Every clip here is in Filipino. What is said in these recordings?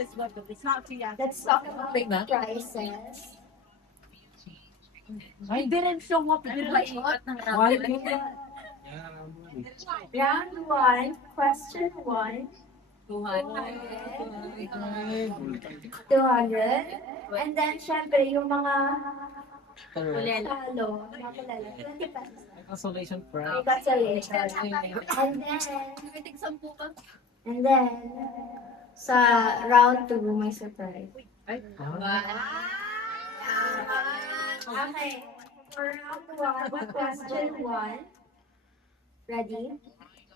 Let's talk about prices. I didn't show up. Round one, question one, 200. 200. And then, syempre, yung mga Correct. talo, mga kulala, 20 pesos. Consolation May prize. consolation. And then, sa round 2, may surprise. Okay. For round 1, question 1. Ready?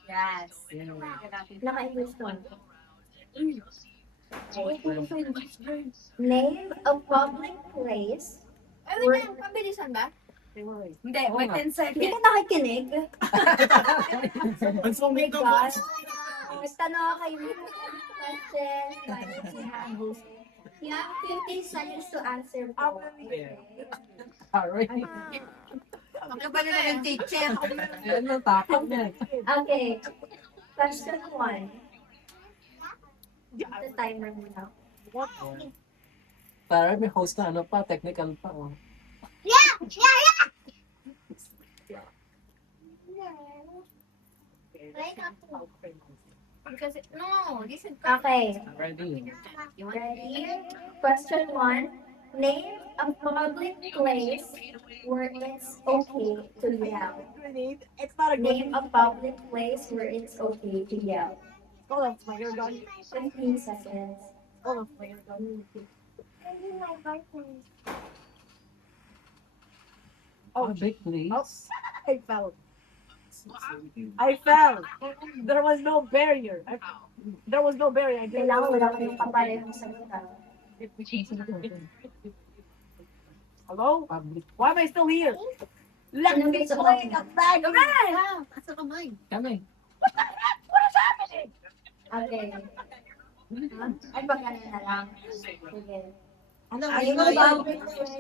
Yes. Naka-English to. Name a public place. Wait, pabilisan ba? Hindi, may 10 Hindi seconds. ka nakikinig? Ang Oh my gosh. Magtanong ako kayo ng question. You have 15 seconds to answer po. Sorry. Ano ba na yung teacher? Yan ang takot niya. Okay. Question 1. The timer muna. Tara, may host na ano pa, technical pa. Oh. Kasi, no, listen. Okay. Ready? Ready? Question 1. Name a public place where it's okay to yell. It's not a Name a public place where it's okay to yell. Hold on, my hair done. 15 seconds. Hold on, my hair done. Oh, big please. I fell. I fell. There was no barrier. There was no barrier. I didn't Kailangan wala kayong kaparehong salita. Hello? Public. Why am I still here? Let Ano me gusto mo? play a flag. Asa kamay? Kami. What is happening? Okay. Ay, pag-ano na lang. Sige. Ano, Name a public place.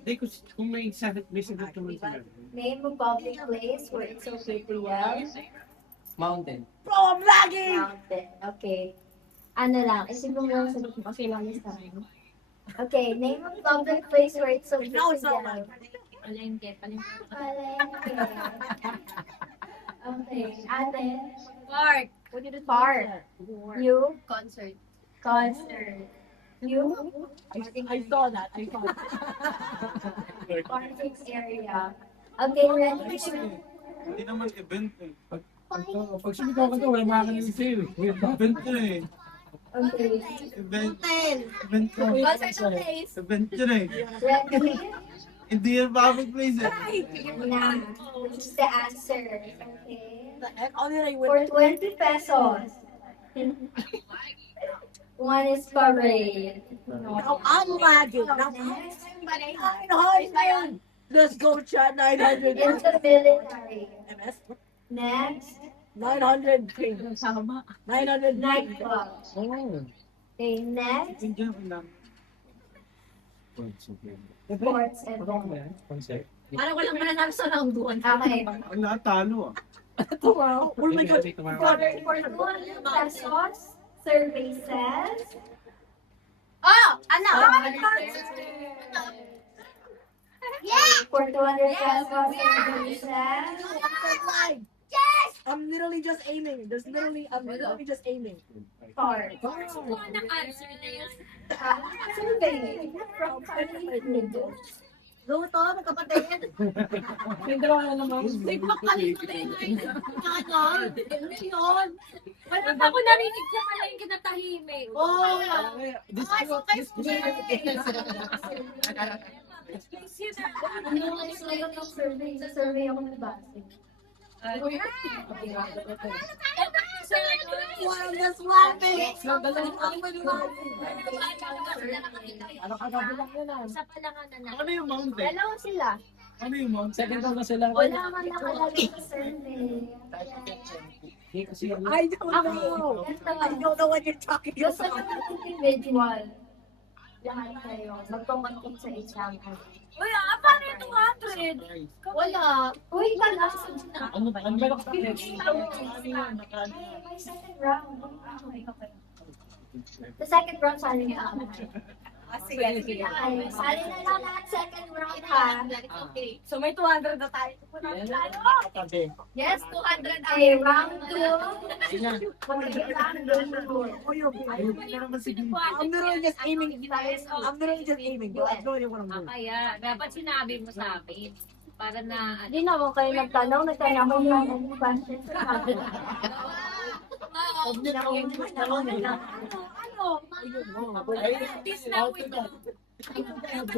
Hindi, kung may sagot naman sila. Name a public place where it's okay to yell. Mountain. Bro, I'm lagging. Mountain. Okay. Ano lang, isipin mo lang sagot mo kasi lang sa akin. Okay, name a public place where it's okay No, to it's not yell. like. Palengke. Palengke. Okay, ate. Park. Park. You? Concert. Concert. You? I saw that. I saw that. Parking area. Okay, ready? Hindi naman event eh. Pag sumigaw ka to, wala makakalimutan sa'yo. Event yun eh. Okay. Event. Hotel. Event yun. Concert place. Event yun eh. Ready? Hindi yan public place eh. Now, this is the answer. Okay. And all that I For went. 20 pesos. One is parade. Now I'm lagging. Now Next, 900. Let's go, chat. 900. it's the military. MS. Next, 900. 900. nightclub. Oh. Okay, next, Hindi lang. sports event. Parang walang mananalo sa round 1. Okay. Ang lahat talo ah. Wow. Oh my God. For 200 pesos, survey says, Oh! Ano? for 200 pesos, survey says, I'm literally just aiming. I'm literally just aiming. park. Answer na yun. Survey from Carnegie. Luto, magkapatid. Hindi ko na naman. Hindi ko makalimutan na ano. Ano yun? Wala pa ako narinig sa palengke na tahimik. Oh! Ay, so kayo Ano yung ngayon ng survey? Sa survey ako nagbase. Wow, that's laughing. Ano kagabi lang yun ah. Sa palanganan na. Ano yung mountain? Dalawa sila. Ano yung mountain? Second time na sila. Wala man nakalagay sa survey. Hindi kasi yun. I don't know. I don't know what you're talking Gusto about. ko ng individual. Lahat kayo. Magpapagpag sa exam. Uy, paano yung 200? Wala. Uy, wala. Ano meron ka? May second round. Okay, okay. The second round, sali na lang. Sige. Ay, sali na lang lahat second round ha. Okay. So may 200 na tayo. Katabi. Yes, 200 Okay, round 2. Sina? I'm literally just aiming. I'm literally just aiming. I have no idea what I'm doing. Kaya, dapat sinabi mo sa amin. Para na, Hindi na ako kayo nagtanong ko lang ang questions. Practice na with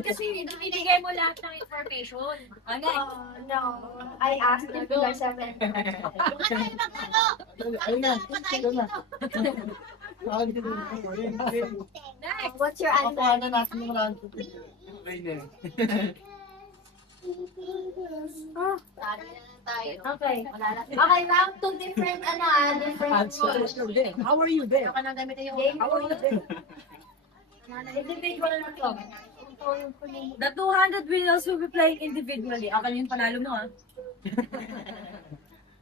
kasi binibigay mo lahat ng information. Ano? No, I asked if you guys have any. Ayun na. Ayun na. Next! What's your answer? Pakuha na natin yung round. Okay. Okay, round 2 different different rules. How are you there? Game How are you there? individual na to. The 200 winners will be playing individually. Akan yung panalo mo, ah.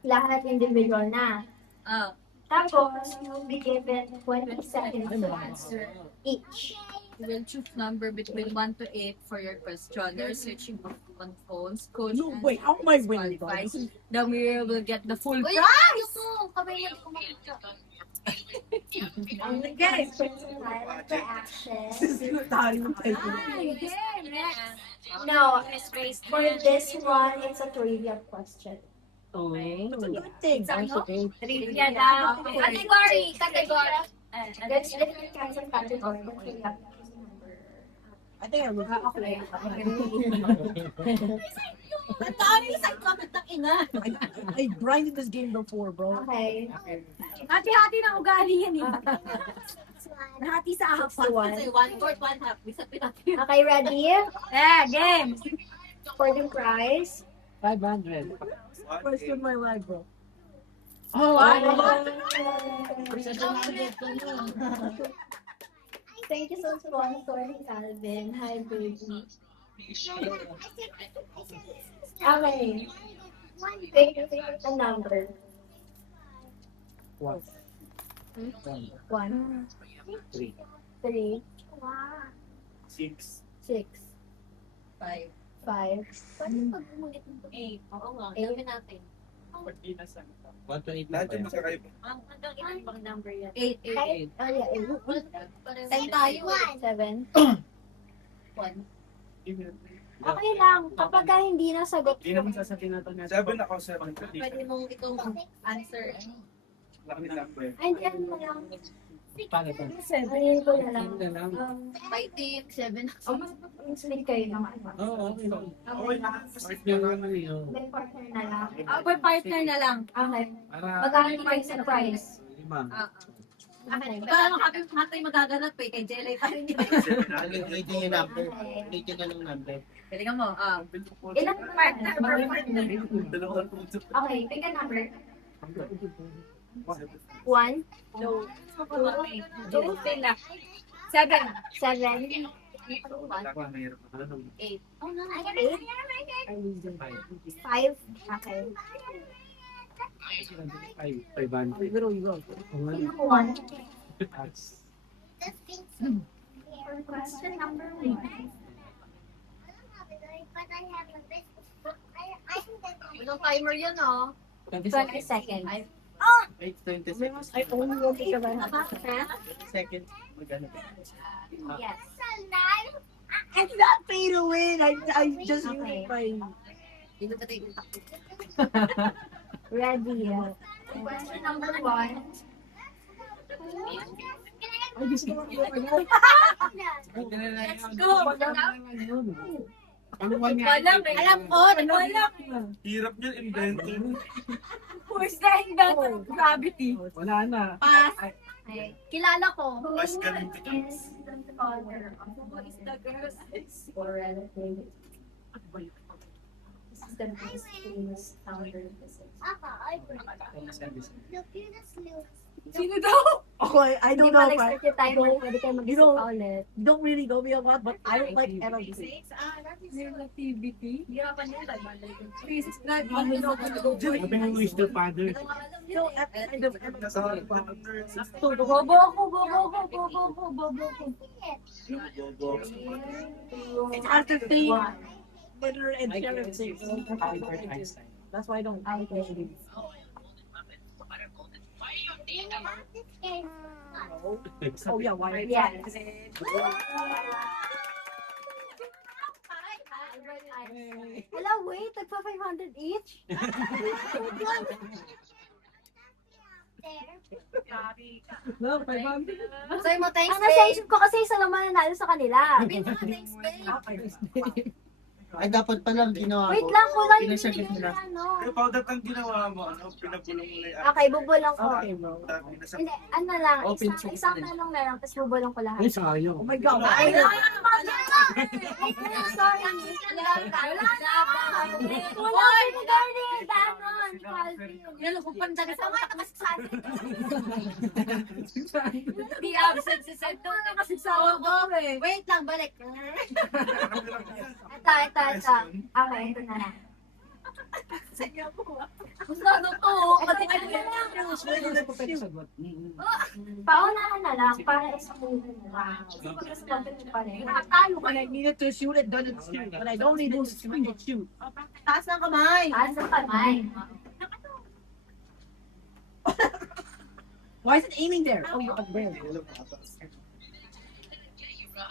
Lahat individual na. Ah. Tapos, you'll be given 20 seconds to answer each. You will choose number between 1 to 8 for your question. They're switching on phones. Coach No, wait, how am I winning, bro? qualifies. The winner will get the full Uy, prize. Okay. Silent reaction. No, for this one, it's a trivia question. Oh. It's a good thing. Trivia daw. Category. There's different kinds of category. I think I will. Okay. I grinded this game before, bro. Okay. Hati-hati ng ugali yan eh. Hati sa apat. One. 1/4, 1/2. Okay, ready? Game. For the prize. 500. First in my life, bro. Thank you so much for Calvin. Hi, baby. Okay. Pick a number. 1. 1, 3. 3, 6. 6, 5. 5, 8. Oo nga. Eight. Dami natin. 1 to 8 Lahat yung magkakaiba. Ang hanggang ilang bang number yan? 8. 8. Oh, yeah, 8. 10 tayo. 7. 1. Okay lang. Kapag ka hindi nasagot Hindi naman sasabihin natin nga. 7 ako, 7. Pwede mong itong answer. Laki number. ay, hindi ano mo lang. Paano ito? Ayun ko na lang. Ayun na lang. Fighting. 7. Split kayo naman. Oo, okay lang. Okay na. Start nyo naman yun. May partner na lang. Ako partner na lang. Okay. Para Magkano kayo sa prize? 5. Okay. Paano kami hatay magaganap eh? Kay Jelay pa rin yun. Ulitin yung number. Ulitin na ng number. Galingan mo. Ilang partner per partner? Dalawang puso. Okay, pick a number. 1, No. 2, 2 sila. 7. 7, Wala ko, mahirap. 8. 8, 5. Okay. 500. You go. 1. For question number 1. Anong timer yan, oh? 20 seconds. Wait, 20 I seconds. only want to survive. Seconds. Magano? Yes. It's not pay to win. I just Okay. used my. Dito ka tayo takbo. Ready. Question number 1. I just want to Ano ba niya? Alam ko. Alam. Hirap niyan, inventor. Who's the inventor of gravity? Wala na. Pass. Okay. Kilala ko. Who Mas is galing the ka. father of Who is the girl? or relative? This is the most famous founder of physics. Sino daw? Oh, I Hindi don't pa know. nag-start yung timer, pwede kayo mag-isip know- pa ulit. You don't really know me a lot, but I don't like MLB. Relativity. Sabi Sabi mo is the father. You know, that kind of Nasa MLB. Bobo ako, bobo ako. It's after three. Winner and Sharon says. Albert Einstein. That's why I don't like MLB. Oh yeah, why? Yeah. Wala, wait. Tagpa 500 each? No, 500. Sabi mo, thanks, Ang nasa isip ko kasi isa lang mananalo sa kanila. Ay, dapat pala ginawa Wait ko. lang, kulang yung Pinasagot binigay nila. na ano. Yung powder ang ginawa mo, pinabulong mo na yung Okay, bubulong ko. Okay, bro. Hindi, ano lang, Open isang season. talong na lang, tapos bubulong ko lahat. Ay, sayang. Oh my God. Ay, Ay, sorry. Wala ko galing. Ganon, Calvin. Yan ako pandaga sa Kasama ka sa atin. Di absent si Sento. Kasi sa Wait lang, balik. Ito. Okay, ito na lang. gusto to. Kasi Paunahan na lang, para isang muna na lang. Kasi pag-responde mo pa rin. Nakatalo ka na. I needed to shoot it, done it shoot. But I don't need to swing it shoot. taas ng kamay. Taas ang kamay. Why is it aiming there? Oh, you're up there.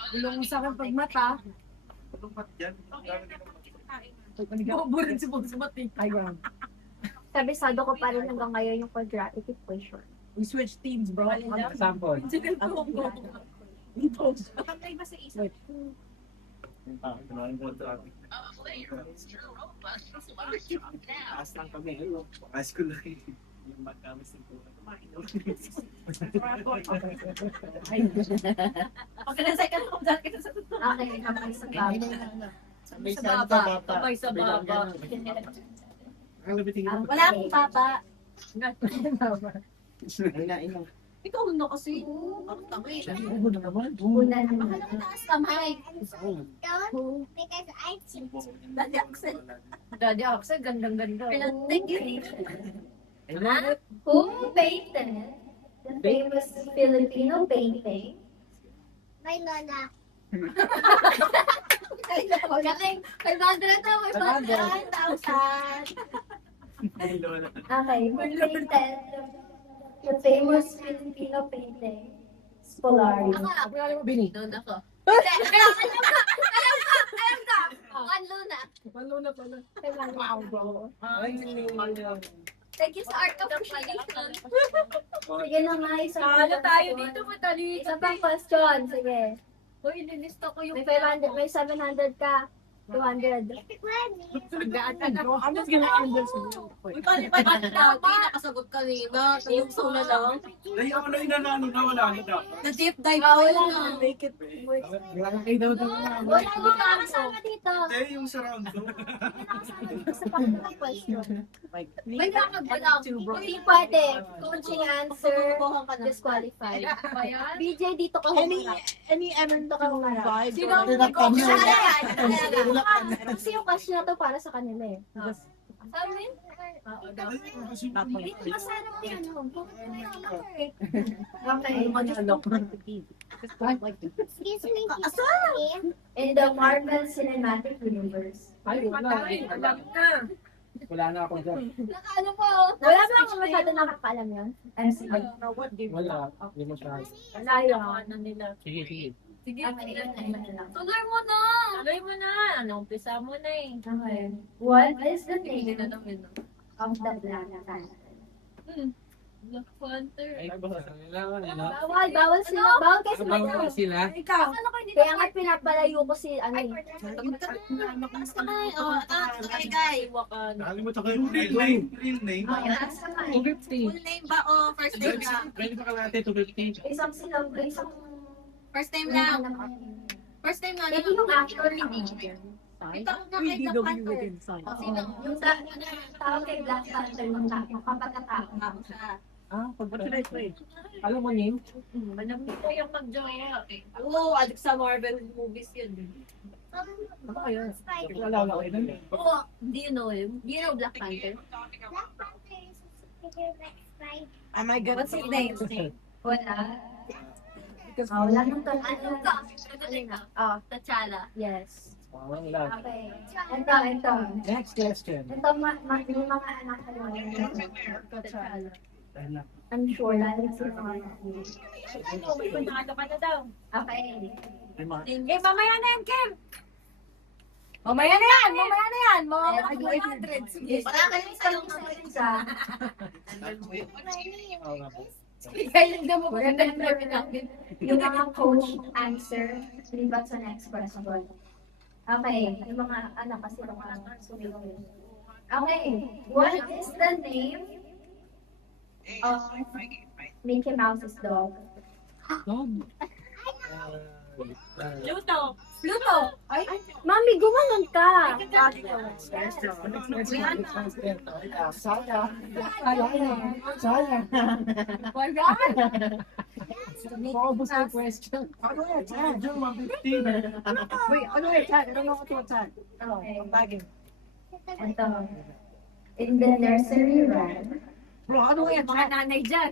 Bulong sa akin pag mata. Bobo rin si Bobo sa mati. High ground. Kabisado ko pa rin hanggang ngayon yung quadratic equation. We switched teams, bro. Sample. Patay ba sa isa? Wait. Taas lang kami. High school lang eh. Yung magkamis ng Okay na second ko dahil kita sa Okay, kamay sa baba. Sabay Sa baba. Sabay sa baba. Ang labitin mo. Wala akong papa. Ina. Ikaw na kasi. Ang tangay. Ano na naman? Una naman. Taas kamay. Because I cheat. Daddy Axel. Daddy Axel, gandang-ganda. Thank you. Who painted the famous Filipino painting? My Lola. Galing. 500 na, 500,000. Okay, who painted the famous Filipino painting? Polaris. Bini. Doon ako. Alam ka! One Luna. Maluna pala. Wow, bro. Thank you sa Art of Appreciation. Sige na nga, isa Ano tayo dito, madali. Isa pang question, sige. Uy, nilista ko yung May 500, may 700 ka. 200. I'm just gonna end this real quick. Uy, paano ba natin lagi? Nakasagot kanina. Yung na lang. Dahil ako na yung nanalo na wala na dapat. Na-deep dive Ah, ko wala yun. na. Make it. Wala kang kayo daw. Wala hindi ka kasama dito. Hindi, yung surround ko. Hindi nakasama dito sa pang question. Like, May kakag ba lang? Hindi pwede. Coaching answer, Bubuhan ka na. disqualified. Ba yan? BJ, dito ka any humarap. any element of vibe. Sino or- ang Ayan. Kasi yung question na to para sa kanila eh. Just Sabi? not Hindi like ko masarap yan. Okay. Just don't like the Excuse me, In the Marvel Cinematic Universe. Ay, wala. Wala na ako dyan. Nakaano po? Wala ba ako masyado nakakaalam yun? MC. I don't know what game. Wala. Hindi mo siya. Wala yun. Ano nila? Sige, sige. Sige, Okay, lang. tuloy mo na. Tuloy mo na. Ano, umpisa mo na eh. Okay. What is the Hindi name na namin. of the Black Panther? Black Panther. Ay, kailangan eh, no? Bawal sila. Bawal kayo Bawal sumayaw. sila. Ikaw. Kaya nga pinapalayo ko si ano eh. Nakalimutan ko yung real name. Real name. Taas ka eh. 250. Full name ba o first name lang? Pwede pa kalate 250. Isang silang, isang... First name lang. First name lang. Ito yung actor hindi. Ito ang kay Black Panther. within sign. Sino? Yung tao kay Black Panther yung tao, kapag katao. Siya. What should I say? Alam mo, Ning? Alam ko yung mag-jowa. Oo, adik sa Marvel movies yun. Ano ba yun? Spider. Wala ko yun. Oo, do you know him? Do you know Black Panther? Black Panther is a figure like Spider. Am I good? What's his name? Wala. Because Wala nang to. Ano ka? Ano ka? T'Challa. Yes. Wala. Okay. Ito. Next question. Ito, yung mga anak ko yun. Ano? I'm sure, lalo sila mga anak ko. Ano, may panalo ka na daw. Okay. May mga... Eh, mamaya na yan, Kim! Mamaya na yan! Mamaya na yan! Mga Ay, 100. Sige. Wala kayong isang isa. Oo nga po. Kailan na mo maganda yung namin namin. Yung mga coach answer, libat sa next question. Okay. Yung mga anak kasi mga sumigaw. Okay. What is the name of Mickey Mouse's dog? Dog. Pluto! Pluto! Ay, Mami, gumanon ka. Sayang. Sayang. Wala! Maubos na yung question. Ano yan? June 115. Wait, ano yung tag? I don't know what to tag. Okay. Tagging. Ito. In the nursery rhyme, Bro, ano yung Mga nanay dyan.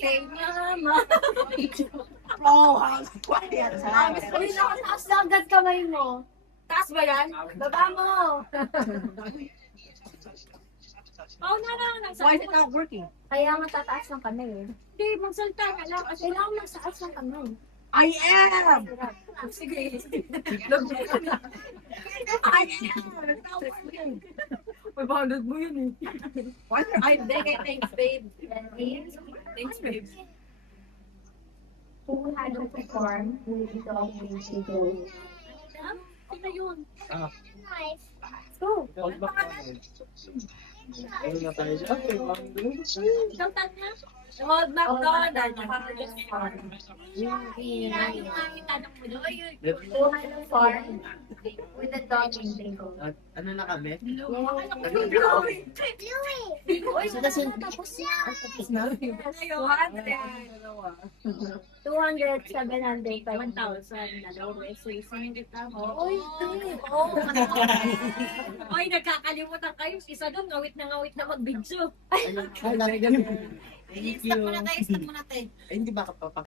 Say mama. Bro, quiet. Uy, nakataas na agad kamay mo. Taas ba yan? Baba mo. Oo na lang. Why is it not working? Kaya matataas ng kamay eh. Hindi, magsalta ka lang. Kasi Kailangan magsaas ng kamay. I am! sige. I am! 500 mo yun eh. Why are Ay, hindi. Thanks, babe. Ready? Thanks, babe. Who had to perform with the dog Vinci Go? Ano yun? Nice. Go. Hold back naman. Ano na tayo dyan? Okay, Saltan na. Hold back doon. Yung itanong mo doon. Who had to perform with the dog Vinci Go? Ano na kami? Louis. Tapos na. Tapos na. 200, 700, 1,000 na daw. So, isang kita mo. Uy, Oo. Oy, nagkakalimutan kayo. Isa doon, ngawit na mag-video. Ay, laki ganun. Stop mo na tayo, stop mo na tayo. Hindi ba kapag